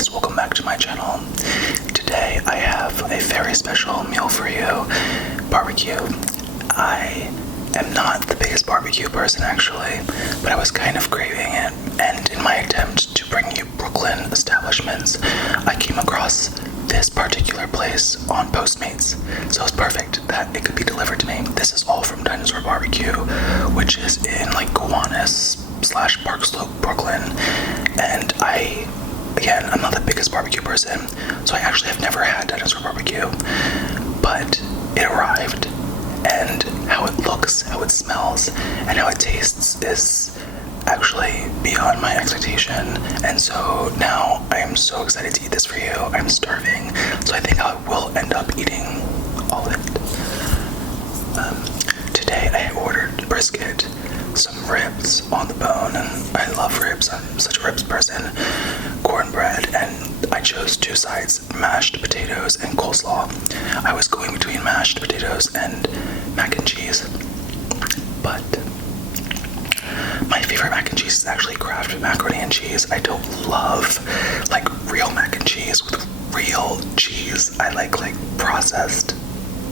guys, welcome back to my channel. Today I have a very special meal for you, barbecue. I am not the biggest barbecue person actually, but I was kind of craving it, and in my attempt to bring you Brooklyn establishments, I came across this particular place on Postmates, so it's perfect that it could be delivered to me. This is all from Dinosaur Barbecue, which is in like Gowanus/Park Slope, Brooklyn, and I'm not the biggest barbecue person, so I actually have never had Dinosaur Barbecue, but it arrived, and how it looks, how it smells, and how it tastes is actually beyond my expectation, and so now I am so excited to eat this for you. I'm starving, so I think I will end up eating all of it. Today I ordered brisket, some ribs on the bone, and I love ribs, I'm such a ribs person, cornbread, and I chose two sides, mashed potatoes and coleslaw. I was going between mashed potatoes and mac and cheese, but my favorite mac and cheese is actually Kraft macaroni and cheese. I don't love like real mac and cheese with real cheese. I like processed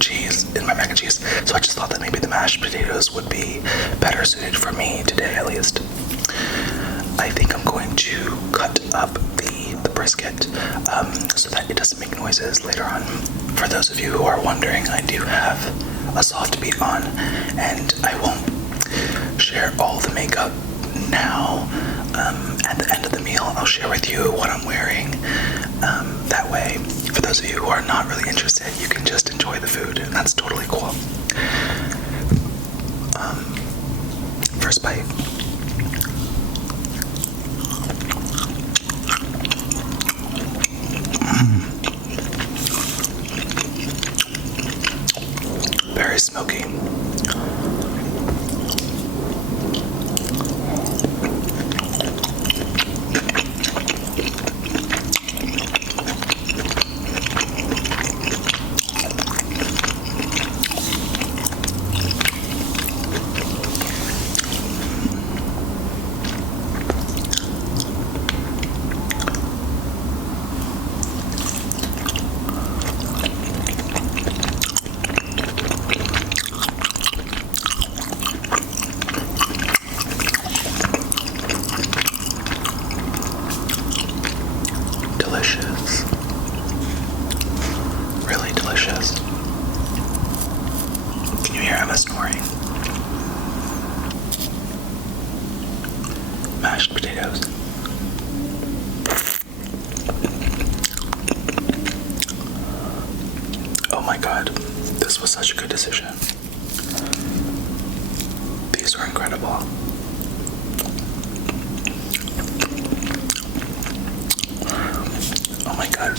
cheese in my mac and cheese. So I just thought that maybe the mashed potatoes would be better suited for me today, at least. I think I'm going to cut up the brisket so that it doesn't make noises later on. For those of you who are wondering, I do have a soft beat on, and I won't share all the makeup now. At the end of the meal, I'll share with you what I'm wearing. That way, for those of you who are not really interested, you can just enjoy the food, and that's totally cool. First bite. Very smoky. Delicious. Really delicious. Can you hear Emma snoring? Mashed potatoes. Oh my god, this was such a good decision. These are incredible. Oh my god.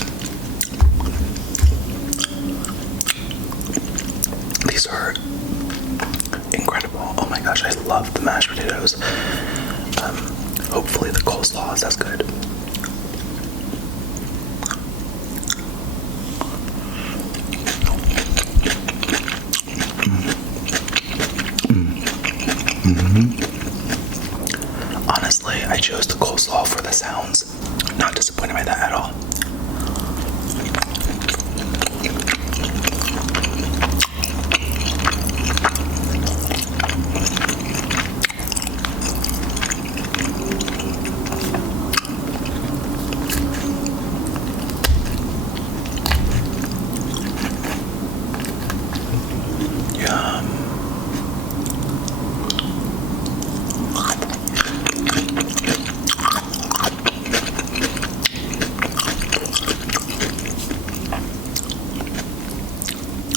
These are incredible. Oh my gosh, I love the mashed potatoes. Hopefully the coleslaw is as good. Honestly, I chose the coleslaw for the sounds. Not disappointed by that at all.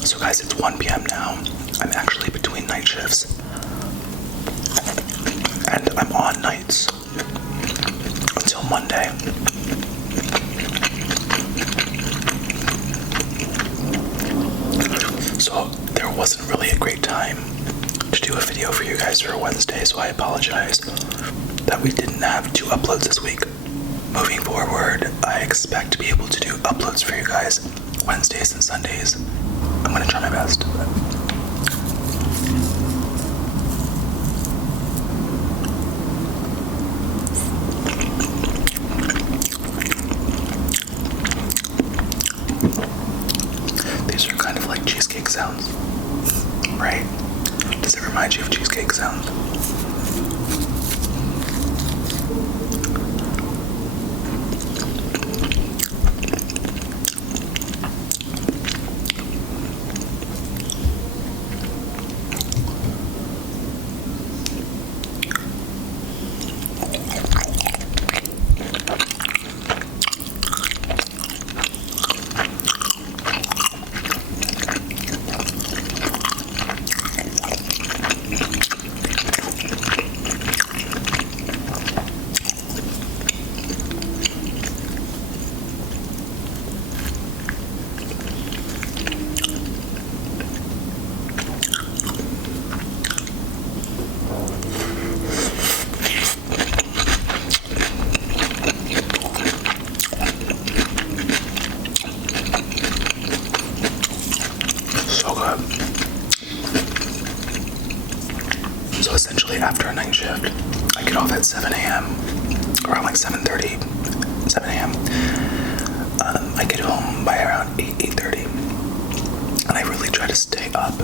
So guys, it's 1 p.m. now. I'm actually between night shifts, and I'm on nights until Monday. So there wasn't really a great time to do a video for you guys for Wednesday, so I apologize that we didn't have 2 uploads this week. Moving forward, I expect to be able to do uploads for you guys Wednesdays and Sundays. I'm gonna try my best. around like 7:30, 7 a.m. I get home by around 8:30, and I really try to stay up.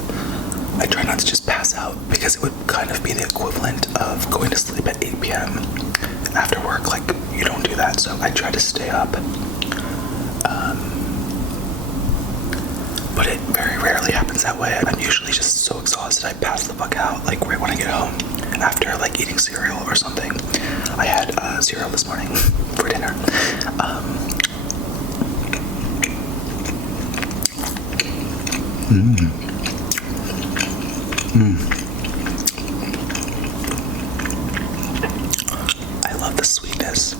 I try not to just pass out, because it would kind of be the equivalent of going to sleep at 8 p.m. after work. Like, you don't do that, so I try to stay up. But it very rarely happens that way. I'm usually just so exhausted I pass the fuck out, like right when I get home, after like eating cereal or something. I had cereal this morning for dinner. I love the sweetness.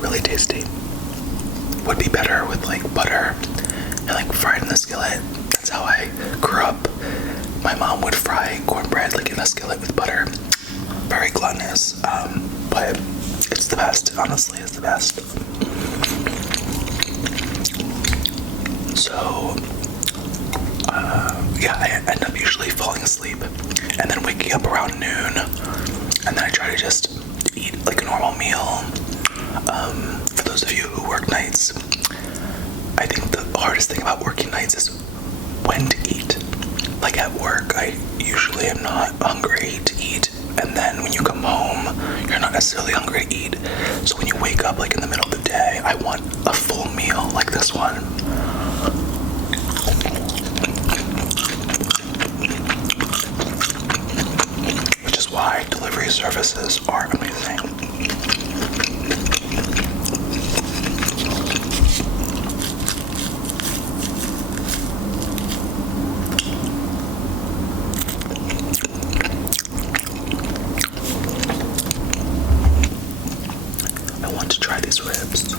Really tasty. Would be better with like butter and like fried in the skillet. That's how I grew up. My mom would fry cornbread like in a skillet with butter. Very gluttonous, but it's the best. Honestly, it's the best. So, yeah, I end up usually falling asleep and then waking up around noon, and then I try to just eat like a normal meal. For those of you who work nights, I think the hardest thing about working nights is when to eat. Like at work, I usually am not hungry to eat, and then when you come home, you're not necessarily hungry to eat. So when you wake up like in the middle of the day, I want a full meal like this one. Which is why delivery services are amazing. I want to try these ribs.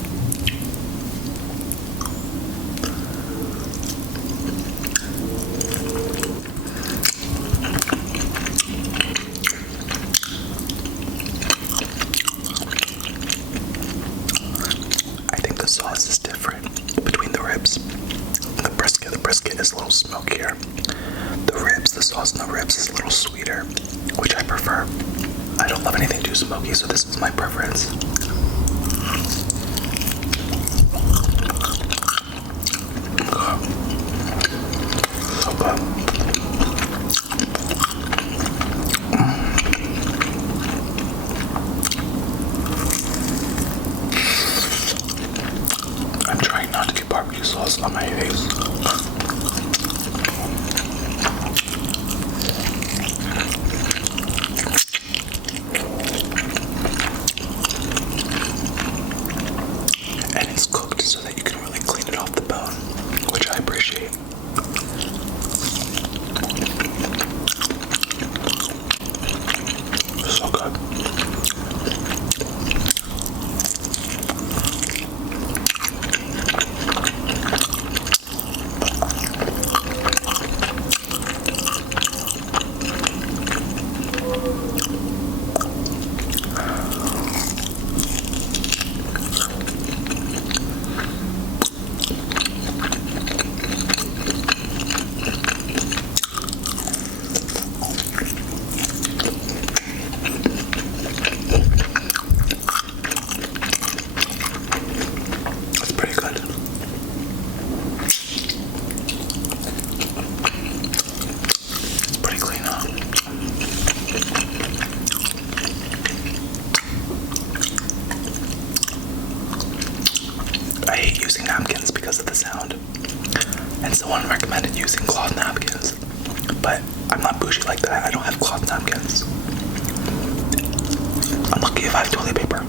I think the sauce is different between the ribs. The brisket is a little smokier. The ribs, the sauce in the ribs is a little sweeter, which I prefer. I don't love anything too smoky, so this is my preference. So good. I'm trying not to get barbecue sauce on my face. And it's cooked so that you can really clean it off the bone, which I appreciate. So good. It's pretty good. It's pretty clean, huh? I hate using napkins because of the sound. And someone recommended using cloth napkins. But I'm not bougie like that. I don't have cloth napkins. I'm lucky if I have toilet paper.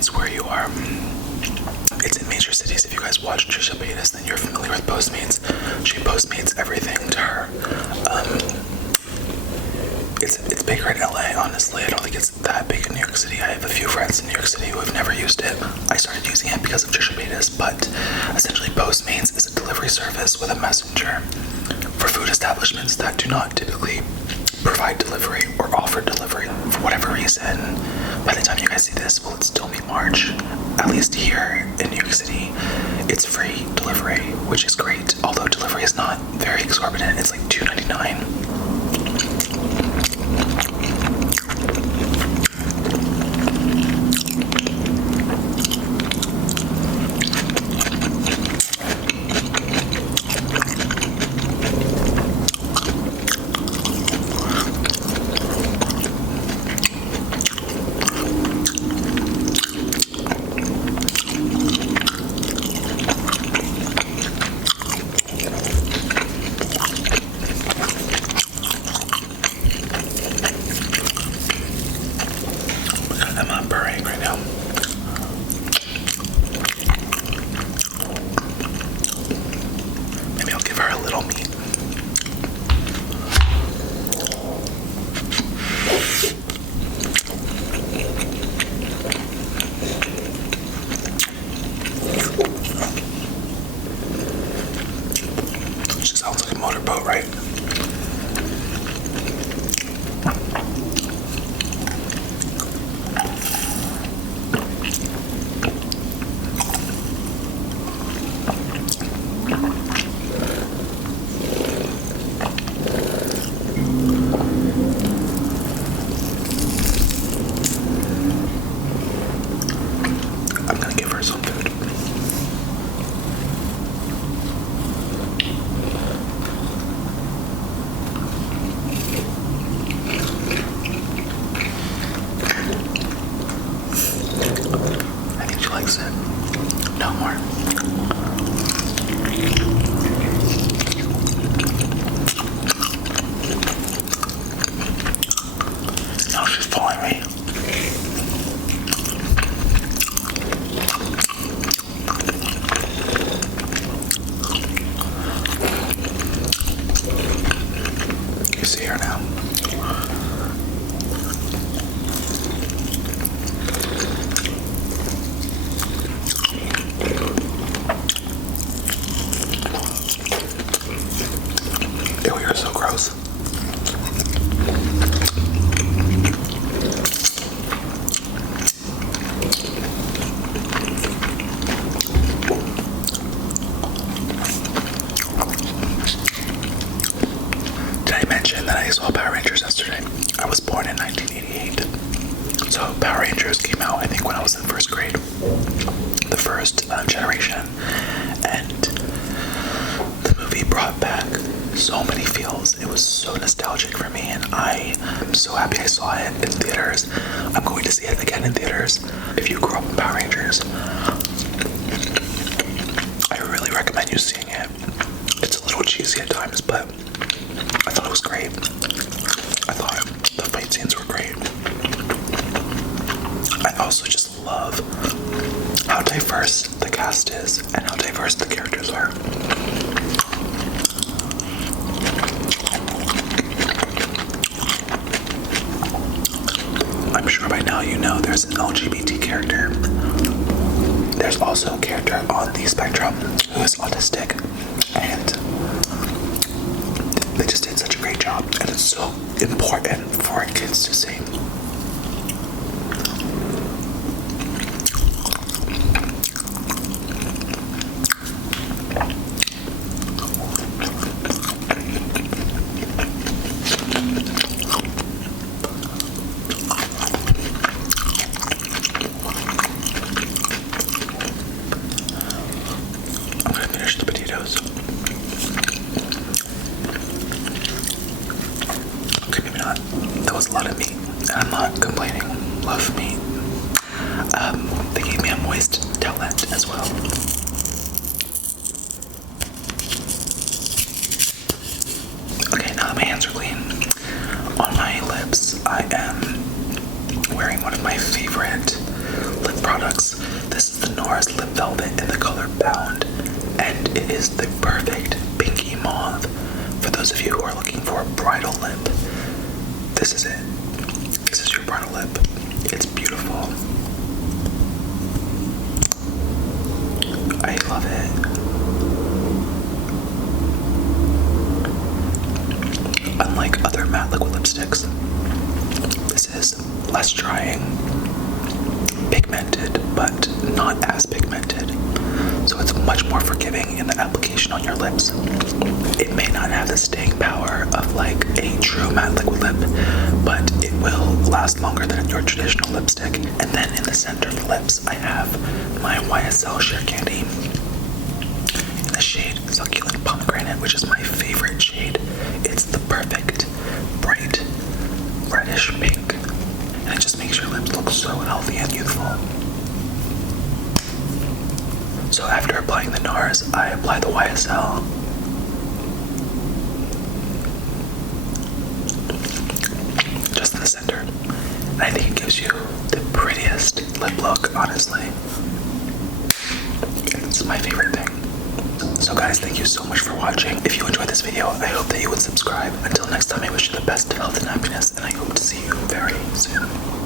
Postmates where you are. It's in major cities. If you guys watch Trisha Paytas, then you're familiar with Postmates. She Postmates everything to her. It's bigger in LA, honestly. I don't think it's that big in New York City. I have a few friends in New York City who have never used it. I started using it because of Trisha Paytas, but essentially Postmates is a delivery service with a messenger for food establishments that do not typically provide delivery or offer delivery for whatever reason. By the time you guys see this, will it still be March? At least here in New York City, it's free delivery, which is great. Although delivery is not very exorbitant, it's like $2.99. Motorboat, right? I'm gonna give her some food. No more. Now she's following me. You see her now. Ew, you're so gross. Did I mention that I saw Power Rangers yesterday? I was born in 1988. So Power Rangers came out, I think, when I was in first grade. The first generation. And the movie brought back so many feels. It was so nostalgic for me, and I am so happy I saw it in theaters. I'm going to see it again in theaters. If you grew up in Power Rangers, I really recommend you seeing it. It's a little cheesy at times, but I thought it was great. I thought the fight scenes were great. I also just love how diverse the cast is and how diverse the characters are. I'm sure by now you know there's an LGBT character. There's also a character on the spectrum who is autistic, and they just did such a great job, and it's so important for kids to see. Okay, maybe not. That was a lot of meat, and I'm velvet in the color Bound, and it is the perfect pinky mauve for those of you who are looking for a bridal lip. This is it. This is your bridal lip. It's beautiful. I love it. Unlike other matte liquid lipsticks, this is less drying, pigmented, but not as pigmented. So it's much more forgiving in the application on your lips. It may not have the staying power of like a true matte liquid lip, but it will last longer than your traditional lipstick. And then in the center of the lips, I have my YSL Sheer Candy in the shade Succulent Pomegranate, which is my favorite shade. It's the perfect bright reddish pink, and it just makes your lips look so healthy and youthful. So after applying the NARS, I apply the YSL. Just in the center. And I think it gives you the prettiest lip look, honestly. It's my favorite thing. So guys, thank you so much for watching. If you enjoyed this video, I hope that you would subscribe. Until next time, I wish you the best of health and happiness, and I hope to see you very soon.